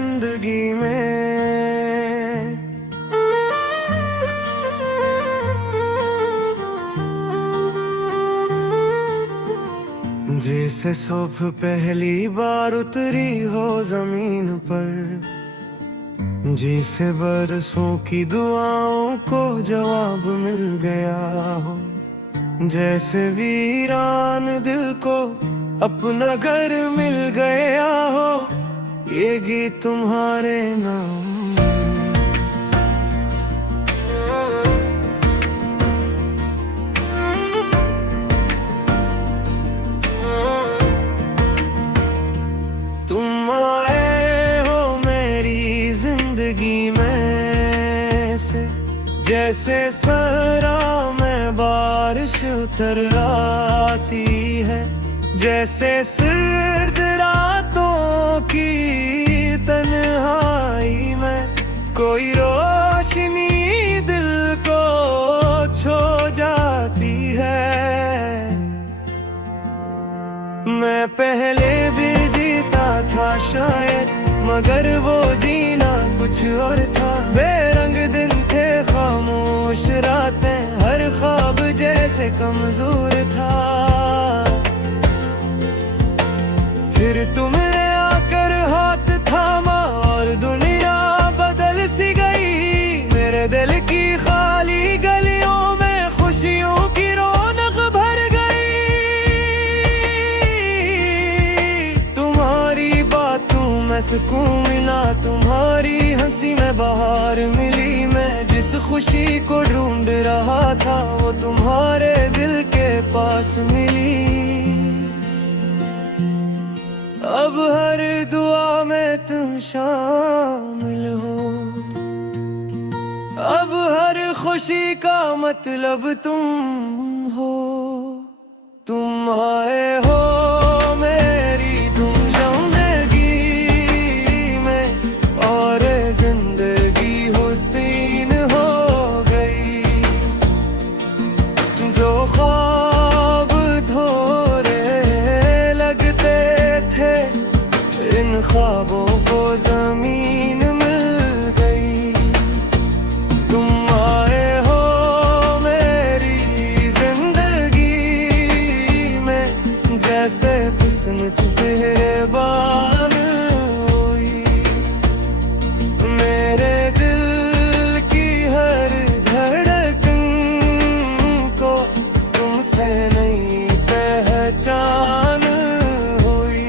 जिंदगी में। जैसे सुबह पहली बार उतरी हो जमीन पर, जिसे बरसों की दुआओं को जवाब मिल गया हो। जैसे वीरान दिल को अपना घर मिल गया हो, ये गीत तुम्हारे नाम। तुम आए हो मेरी जिंदगी में से, जैसे सहरा में बारिश उतर आती है। जैसे सर्द रातों की तन्हाई में कोई रोशनी दिल को छो जाती है। मैं पहले भी जीता था शायद, मगर वो जीना कुछ और था। बेरंग दिन थे, खामोश रातें, हर ख्वाब जैसे कमजोर था। फिर तुमने आकर हाथ थामा और दुनिया बदल सी गई। मेरे दिल की खाली गलियों में खुशियों की रौनक भर गई। तुम्हारी बातों में सुकून मिला, तुम्हारी हंसी में बहार मिली। मैं जिस खुशी को ढूंढ रहा था, वो तुम्हारे दिल के पास मिली। अब हर दुआ में तुम शामिल हो, अब हर खुशी का मतलब तुम हो। तुम आए हो मेरी तुम जिंदगी में, और जिंदगी हुसीन हो गई। जो ख्वाब धोरे लगते थे, इन ख्वाबों को जमीन मिल गई। तुम आए हो मेरी जिंदगी में, जैसे किस्मत बेबान हुई। मेरे दिल की हर धड़कन को तुमसे नई पहचान हुई।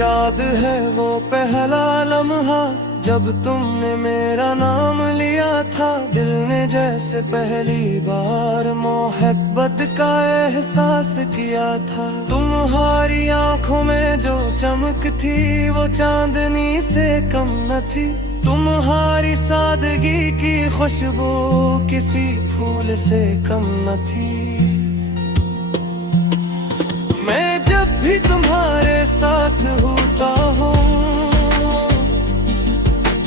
याद है वो पहला लम्हा जब तुमने मेरा नाम लिया था। दिल ने जैसे पहली बार मोहब्बत का एहसास किया था। तुम्हारी आंखों में जो चमक थी, वो चांदनी से कम न थी। तुम्हारी सादगी की खुशबू किसी फूल से कम न थी। मैं जब भी तुम्हारे साथ होता हूँ,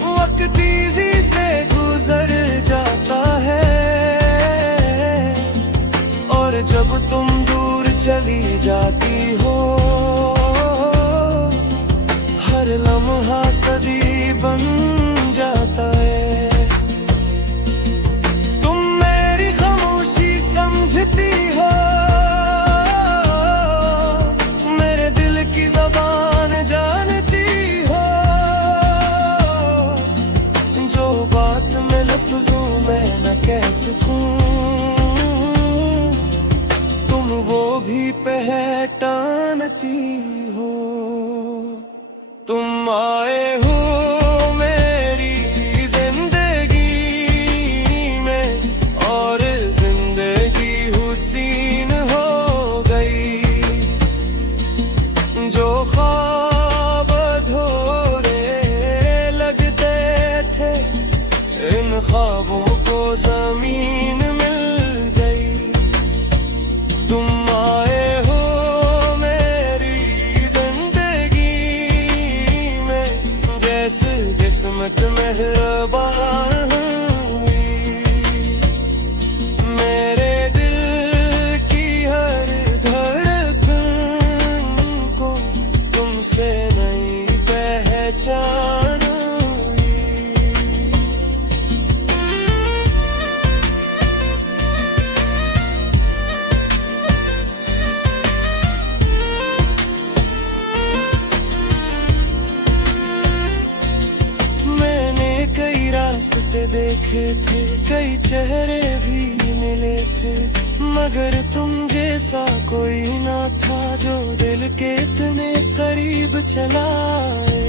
वक्त तेजी से गुजर जाता है। और जब तुम दूर चली जाती हो, हर लम्हा सदी बन जाता है। तुम मेरी खामोशी समझती हो, मेरे दिल की ज़बान जानती हो। जो बात मैं लफ्ज़ों में न कह सकूं, तुम वो भी पहचानती हो। तुम आए हो मेरी जिंदगी में, और जिंदगी हुसीन हो गई। जो ख्वाब अधूरे लगते थे, इन ख्वाबों को जमीन मिल गई। तुम आए हो मेरी जिंदगी में, किस्मत मेहरबान हुई। मेरे दिल की हर धड़कन को तुमसे नई पहचान हुई। रास्ते देखे थे, कई चेहरे भी मिले थे, मगर तुम जैसा कोई ना था जो दिल के इतने करीब चलाए।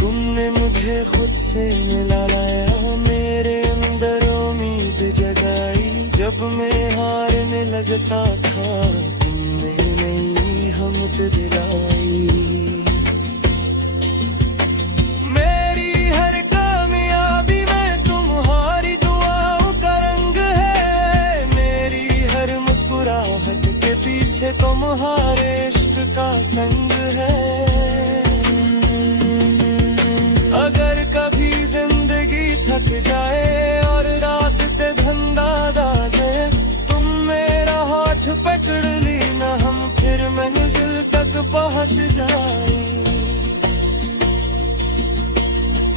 तुमने मुझे खुद से मिला लाया, मेरे अंदर उम्मीद जगाई। जब मैं हारने लगता था, तुमने नई हिम्मत दिलाई। पीछे तुम्हारे इश्क का संग है। अगर कभी जिंदगी थक जाए और रास्ते धंधा दागे, तुम मेरा हाथ पकड़ लेना, हम फिर मंजिल तक पहुंच जाए।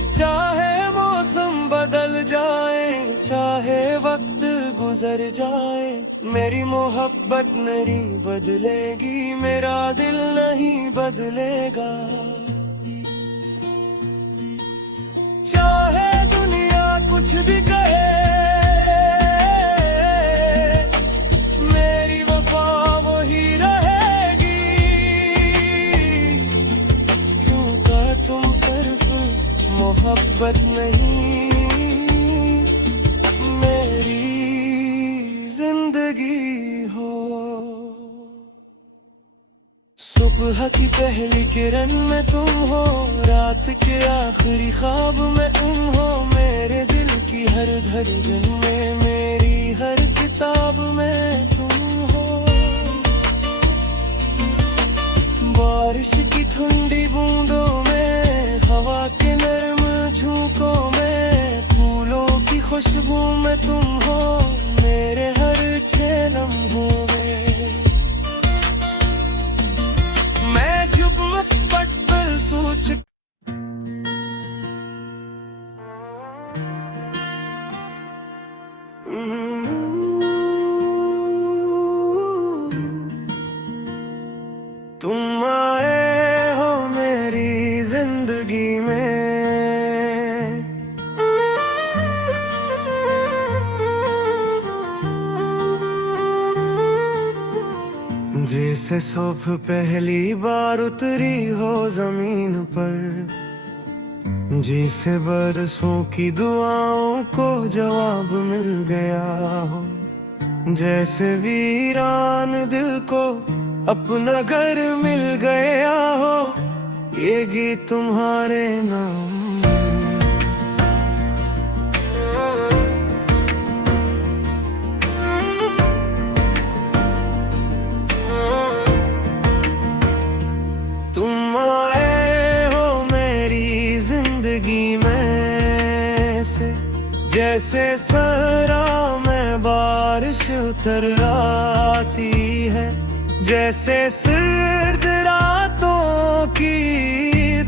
चाहे मौसम बदल जाए, चाहे वक्त गुजर जाए, मेरी मोहब्बत नहीं बदलेगी, मेरा दिल नहीं बदलेगा। चाहे दुनिया कुछ भी कहे, मेरी वफा वही रहेगी। क्यों का तुम सिर्फ मोहब्बत नहीं, सुबह की पहली किरण में तुम हो, रात के आखिरी ख्वाब में तुम हो। मेरे दिल की हर धड़कन में, मेरी हर किताब में तुम हो। बारिश की ठंडी बूंदों में, हवा के नरम झोंकों में, फूलों की खुशबू में तुम हो। मेरे हर छह लम्हों में सोच तुम आए हो मेरी जिंदगी में। जैसे सुबह पहली बार उतरी हो जमीन पर, जिसे बरसों की दुआओं को जवाब मिल गया हो। जैसे वीरान दिल को अपना घर मिल गया हो, ये गीत तुम्हारे नाम। तुम आए हो मेरी जिंदगी में से, जैसे सहरा में बारिश उतर आती है, जैसे सर्द रातों की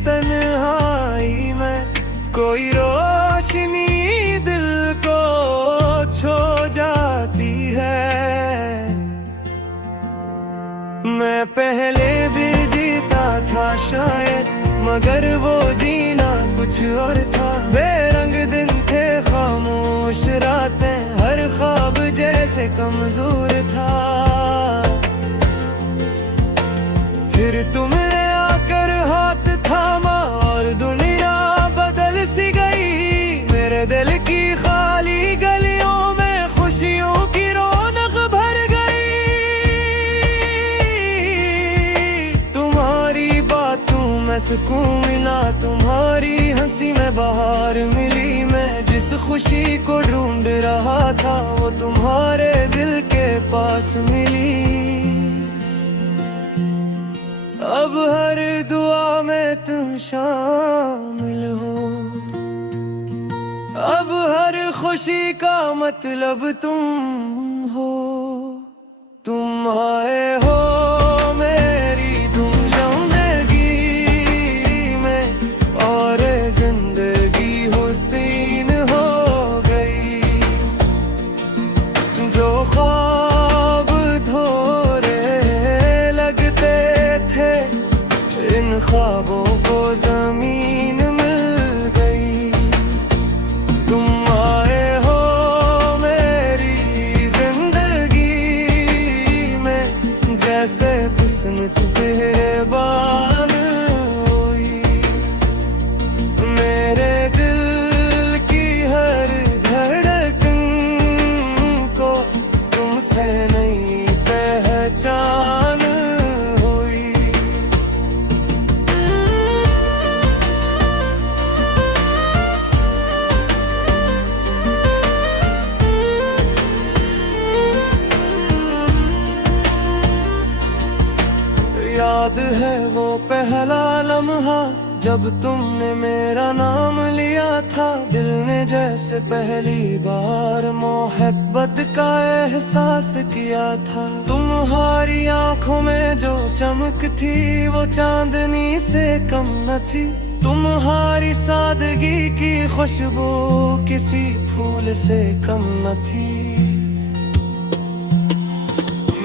तन्हाई में कोई रोशनी दिल को छो जाती है। मैं पहले भी जीता था शायद, मगर वो जीना कुछ और था। बेरंग दिन थे, खामोश रातें, हर ख्वाब जैसे कमजोर था। फिर तुमने आकर हाथ थामा और दुनिया बदल सी गई। मेरे दिल की खाली गलियों में खुशियों की रौनक भर गई। तुम्हारी बातों में सुकून मिला, तुम्हारी हंसी में बाहर मिली। मैं जिस खुशी को ढूंढ रहा था, वो तुम्हारे दिल के पास मिली। अब हर दुआ में तुम शामिल हो। अब हर खुशी का मतलब तुम हो। तुम आए हो मेरी तुम जिंदगी में, और जिंदगी हुसीन हो गई। जो ख्वाब धोरे लगते थे, इन ख्वाबों को जमीन मिल गई। तुम आए हो मेरी जिंदगी में, जैसे किस्मत मेहरबान हुई। मेरे दिल की हर धड़कन को तुमसे नई पहचान हुई। याद है वो पहला लम्हा जब तुमने मेरा नाम लिया था। दिल ने जैसे पहली बार मोहब्बत का एहसास किया था। तुम्हारी आंखों में जो चमक थी वो चांदनी से कम न थी। तुम्हारी सादगी की खुशबू किसी फूल से कम न थी।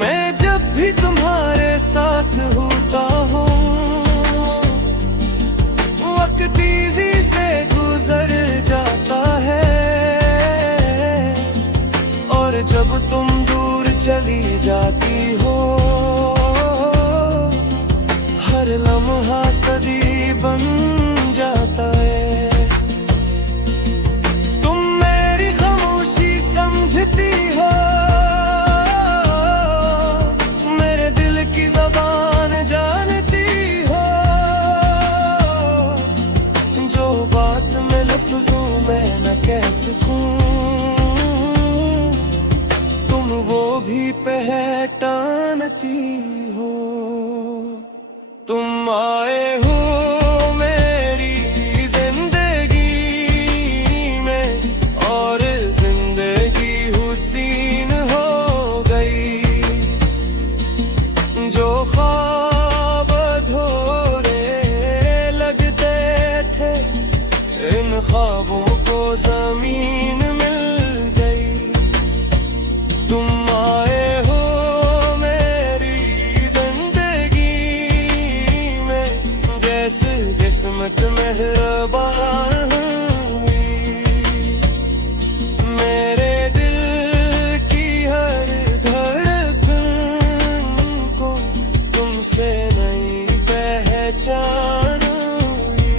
मैं जब भी तुम्हारे साथ होता हूँ, वक्त तेजी से गुजर जाता है। और जब तुम दूर चली जाती हो, हर लम्हा सदी बन जाता है। तुम मेरी खामोशी समझती हो, मेरे दिल की ज़बान जानती हो। जो बात मैं लफ्ज़ों में न कह सकूं, तुम वो भी पहचानती हो। तुम आए हो मेरी जिंदगी में, और जिंदगी हुसीन हो गई। जो ख्वाब अधूरे लगते थे, इन ख्वाबों को जमीन मिल गई। तुम आए हो मेरी जिंदगी में, जैसे किस्मत मेहरबान हुई। मेरे दिल की हर धड़कन को तुमसे नई पहचान हुई।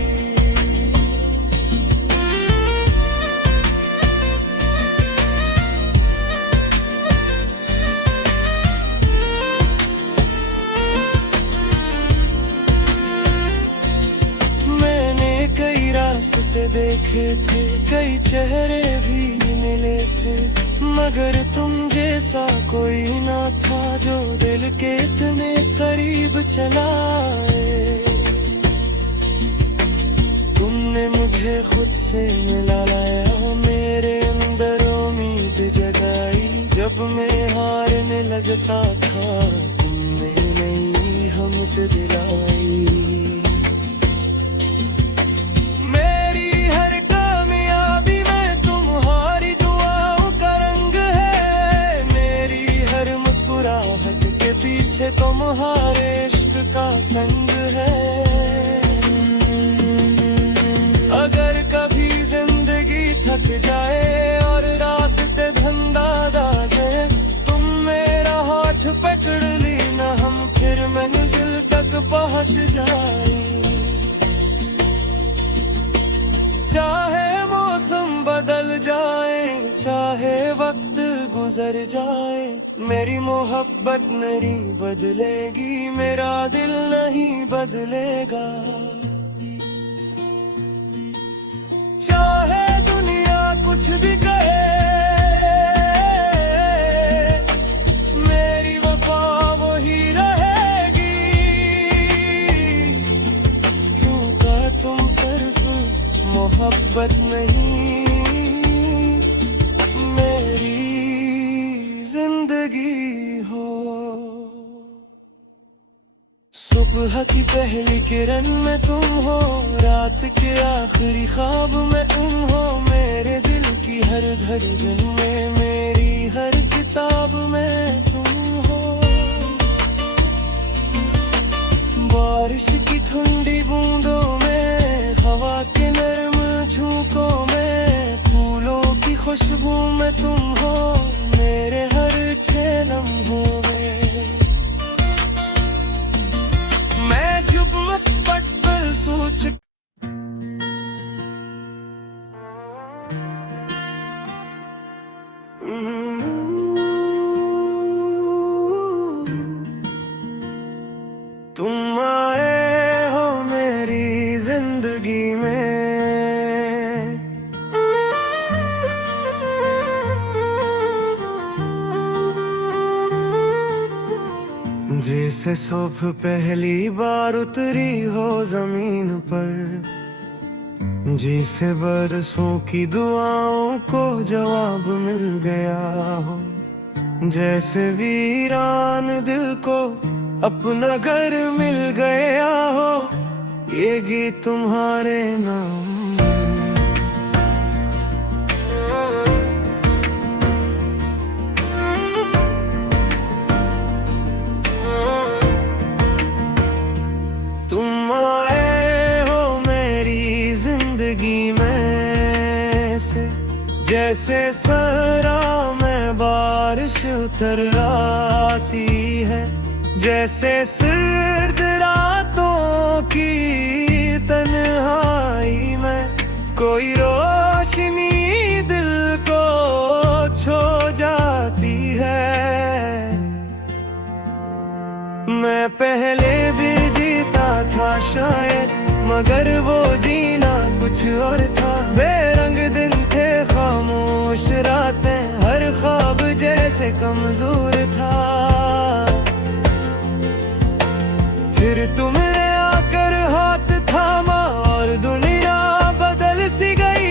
मैंने कई रास्ते देखे थे, कई चेहरे भी मिले थे, मगर तुम जैसा कोई ना था जो दिल के इतने करीब चलाए। तुमने मुझे खुद से मिला लाया, मेरे अंदर उम्मीद जगाई। जब मैं हारने लगता था, तुमने नई हिम्मत दिलाई। मेरी हर कामयाबी में तुम्हारी दुआओं का रंग है। मेरी हर मुस्कुराहट के पीछे तुम्हारे इश्क का संग है। अगर कभी जिंदगी थक जाए और रास्ते धंधा दागे, तुम मेरा हाथ पकड़ लेना, हम फिर मंजिल तक पहुंच जाए। चाहे मौसम बदल जाए, चाहे वक्त गुजर जाए, मेरी मोहब्बत नहीं बदलेगी, मेरा दिल नहीं बदलेगा। चाहे दुनिया कुछ भी कहे, मेरी वफा वही रहेगी। क्यों मोहब्बत नहीं मेरी जिंदगी हो। सुबह की पहली किरण में तुम हो, रात के आखिरी ख्वाब में तुम हो, मेरे दिल की हर धड़कन में, मेरी हर किताब में तुम हो। बारिश की ठंडी बूंदों में, हवा के नरम झोंकों में, फूलों की खुशबू में तुम हो, मेरे हर छह लम्हों में। मैं जब मुस्तकबिल सोच तुम आए हो मेरी जिंदगी में, जैसे सुबह पहली बार उतरी हो जमीन पर, जैसे बरसों की दुआओं को जवाब मिल गया हो, जैसे वीरान दिल को अपना घर मिल गया हो, ये गीत तुम्हारे नाम। तुम आए हो मेरी जिंदगी में से, जैसे सहरा में बारिश उतर आती है, जैसे सर्द रातों की तन्हाई में कोई रोशनी दिल को छो जाती है। मैं पहले भी जीता था शायद, मगर वो जीना कुछ और था। बेरंग दिन थे, खामोश रातें, हर ख्वाब जैसे कमजोर था। फिर तुमने आकर हाथ थामा और दुनिया बदल सी गई।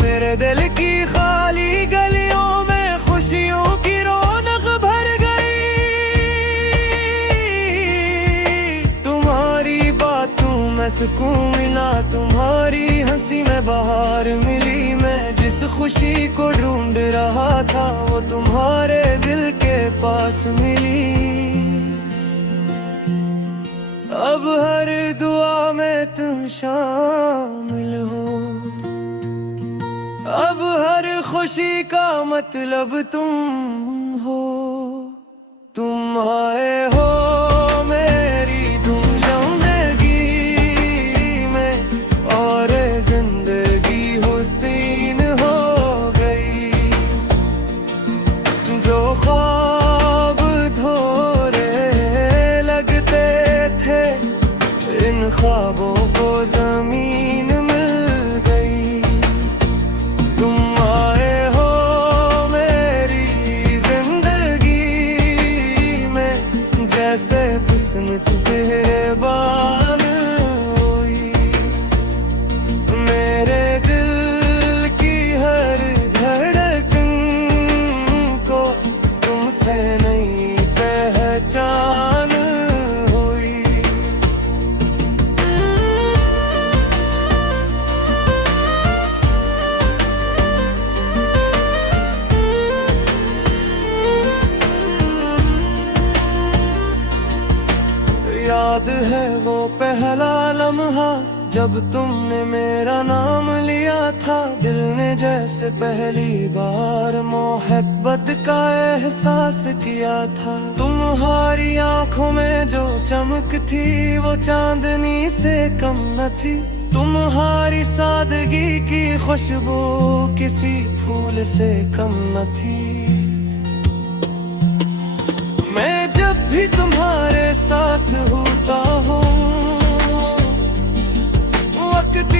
मेरे दिल की खाली गलियों में खुशियों की रौनक भर गई। तुम्हारी बातों में सुकून मिला, तुम्हारी हंसी में बहार मिली। मैं जिस खुशी को ढूंढ रहा था, वो तुम्हारे दिल के पास मिली। अब हर दुआ में तुम शामिल हो, अब हर खुशी का मतलब तुम हो। तुम आए हो मेरी तुम जिंदगी में, और जिंदगी हुसीन हो गई। जो ख्वाब धोरे लगते थे, इन ख्वाबों को जमीन मिल गई। तुम आए हो मेरी जिंदगी में, जैसे किस्मत मेहरबान हुई। मेरे दिल की हर धड़कन को तुमसे नई पहचान हुई। याद है वो पहला लम्हा जब तुमने मेरा नाम लिया था। दिल ने जैसे पहली बार मोहब्बत का एहसास किया था। तुम्हारी आंखों में जो चमक थी, वो चांदनी से कम न थी। तुम्हारी सादगी की खुशबू किसी फूल से कम न थी। मैं जब भी तुम्हारे साथ होता हूँ, वक्त